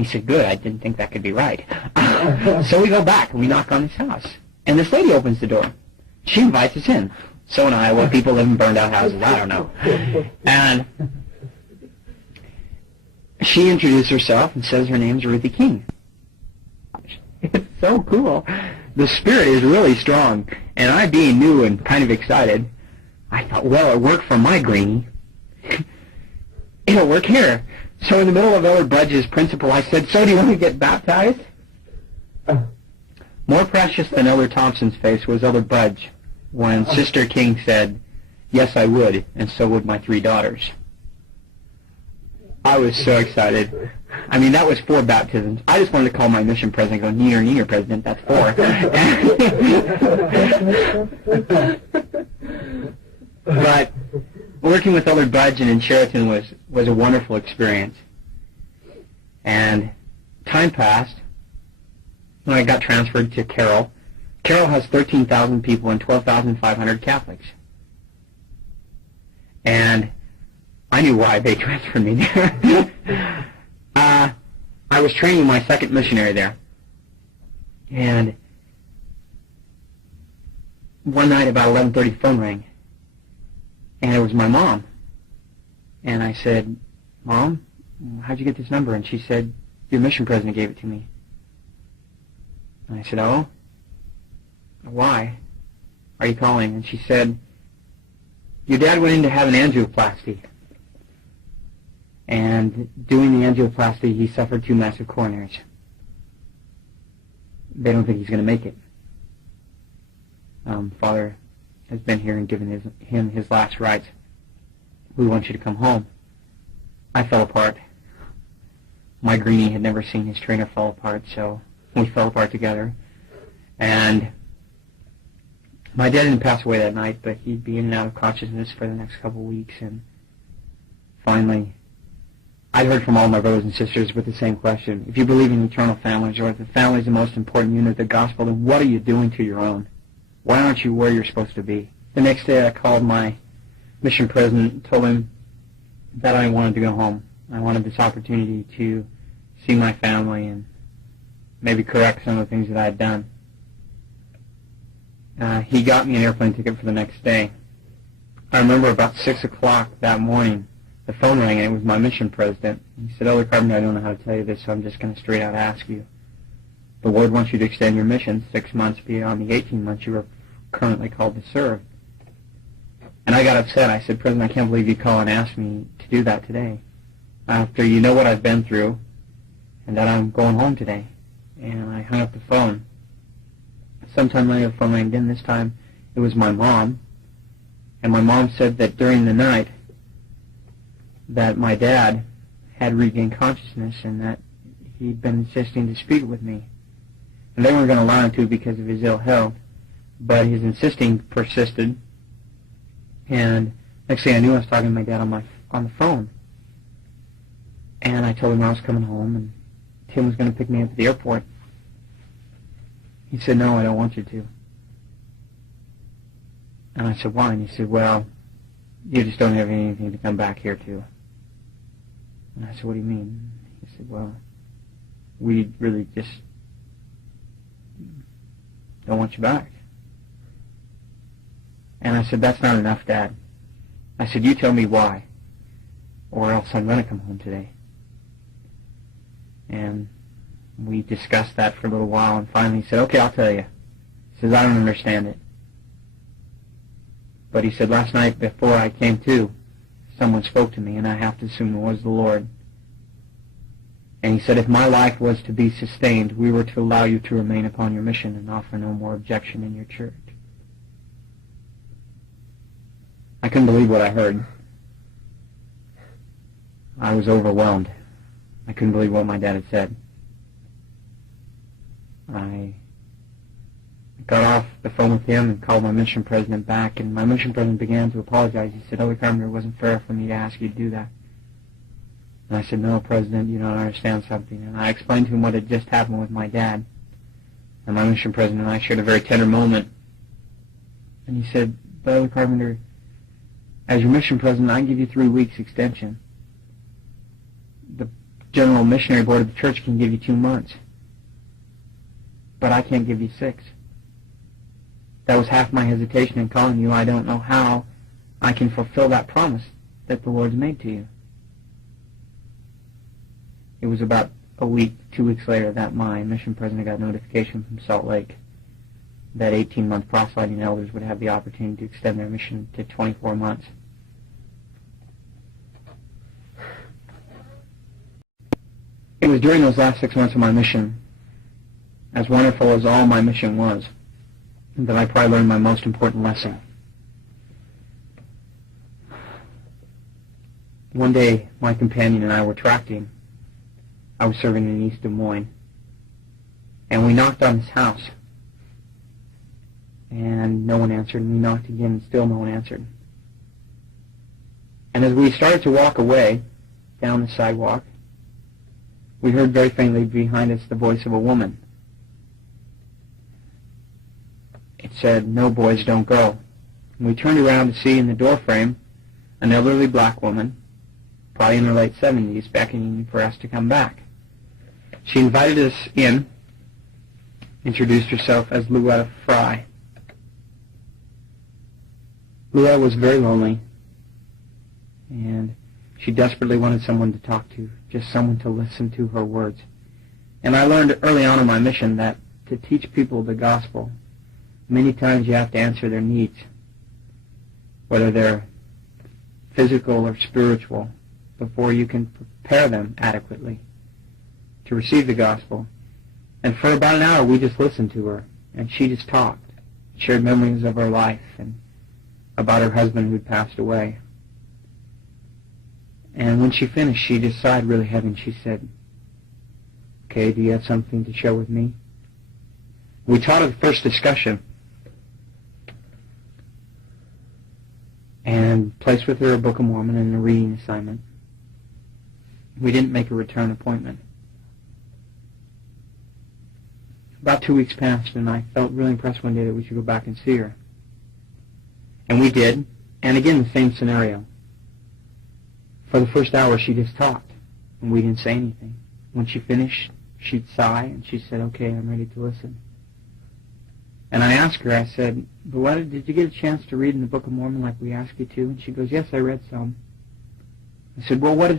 He said, good, I didn't think that could be right. So we go back, and we knock on his house. And this lady opens the door. She invites us in. So in Iowa, people live in burned-out houses. I don't know. And she introduced herself and says her name's Ruthie King. It's so cool. The spirit is really strong. And I, being new and kind of excited, I thought, well, it worked for my greenie. It'll work here. So in the middle of Elder Budge's principle, I said, so do you want to get baptized? More precious than Elder Thompson's face was Elder Budge when Sister King said, yes, I would, and so would my 3 daughters. I was so excited. I mean, that was 4 baptisms. I just wanted to call my mission president and go, neener, neener, president, that's 4. But working with Elder Budge and in Sheraton was a wonderful experience. And time passed when I got transferred to Carroll. Carroll has 13,000 people and 12,500 Catholics. And I knew why they transferred me there. I was training my second missionary there. And one night about 11:30, phone rang. And it was my mom. And I said, Mom, how'd you get this number? And she said, your mission president gave it to me. And I said, oh? Why are you calling? And she said, your dad went in to have an angioplasty. And doing the angioplasty, he suffered 2 massive coronaries. They don't think he's going to make it. Father has been here and given him his last rites. We want you to come home. I fell apart. My greenie had never seen his trainer fall apart, so we fell apart together. And my dad didn't pass away that night, but he'd be in and out of consciousness for the next couple of weeks. And finally, I'd heard from all my brothers and sisters with the same question. If you believe in eternal families, or if the family is the most important unit of the gospel, then what are you doing to your own? Why aren't you where you're supposed to be? The next day I called my mission president and told him that I wanted to go home. I wanted this opportunity to see my family and maybe correct some of the things that I had done. He got me an airplane ticket for the next day. I remember about 6 o'clock that morning, the phone rang, and it was my mission president. He said, Elder Carpenter, I don't know how to tell you this, so I'm just going to straight out ask you. The Lord wants you to extend your mission 6 months beyond the 18 months you were currently called to serve. And I got upset. I said, President, I can't believe you call and ask me to do that today, after you know what I've been through and that I'm going home today. And I hung up the phone. Sometime later, the phone rang again. This time, it was my mom. And my mom said that during the night that my dad had regained consciousness and that he'd been insisting to speak with me. And they weren't going to allow him to because of his ill health, but his insisting persisted. And next thing I knew, I was talking to my dad on the phone. And I told him I was coming home, and Tim was going to pick me up at the airport. He said, no, I don't want you to. And I said, why? And he said, well, you just don't have anything to come back here to. And I said, what do you mean? He said, well, we really just don't want you back. And I said, that's not enough, Dad. I said, you tell me why, or else I'm going to come home today. And we discussed that for a little while, and finally he said, okay, I'll tell you. He says, I don't understand it. But he said, last night before I came to, someone spoke to me, and I have to assume it was the Lord. And he said, if my life was to be sustained, we were to allow you to remain upon your mission and offer no more objection in your church. I couldn't believe what I heard. I was overwhelmed. I couldn't believe what my dad had said. I got off the phone with him and called my mission president back, and my mission president began to apologize. He said, Elder Carpenter, it wasn't fair for me to ask you to do that. And I said, no, President, you don't understand something. And I explained to him what had just happened with my dad. And my mission president and I shared a very tender moment. And he said, but Elder Carpenter, as your mission president, I give you 3 weeks extension. The General Missionary Board of the church can give you 2 months, but I can't give you 6. That was half my hesitation in calling you. I don't know how I can fulfill that promise that the Lord's made to you. It was about a week, 2 weeks later that my mission president got notification from Salt Lake that 18-month proselyting elders would have the opportunity to extend their mission to 24 months. It was during those last 6 months of my mission, as wonderful as all my mission was, that I probably learned my most important lesson. One day, my companion and I were tracting. I was serving in East Des Moines, and we knocked on his house, and no one answered, and we knocked again, and still no one answered. And as we started to walk away down the sidewalk, we heard very faintly behind us the voice of a woman. It said, "No, boys, don't go." And we turned around to see in the doorframe an elderly black woman, probably in her late 70s, beckoning for us to come back. She invited us in, introduced herself as Louetta Fry. Louetta was very lonely, and she desperately wanted someone to talk to, just someone to listen to her words. And I learned early on in my mission that to teach people the gospel, many times you have to answer their needs, whether they're physical or spiritual, before you can prepare them adequately to receive the gospel. And for about an hour we just listened to her, and she just talked, shared memories of her life and about her husband who'd passed away. And when she finished, she just sighed really heavy, and she said, "Okay, do you have something to share with me?" We taught her the first discussion and placed with her a Book of Mormon and a reading assignment. We didn't make a return appointment. About 2 weeks passed, and I felt really impressed one day that we should go back and see her. And we did, and again the same scenario. For the first hour she just talked, and we didn't say anything. When she finished, she'd sigh, and she said, "Okay, I'm ready to listen." And I asked her, I said, "Louetta, did you get a chance to read in the Book of Mormon like we asked you to?" And she goes, "Yes, I read some." I said, "Well, what did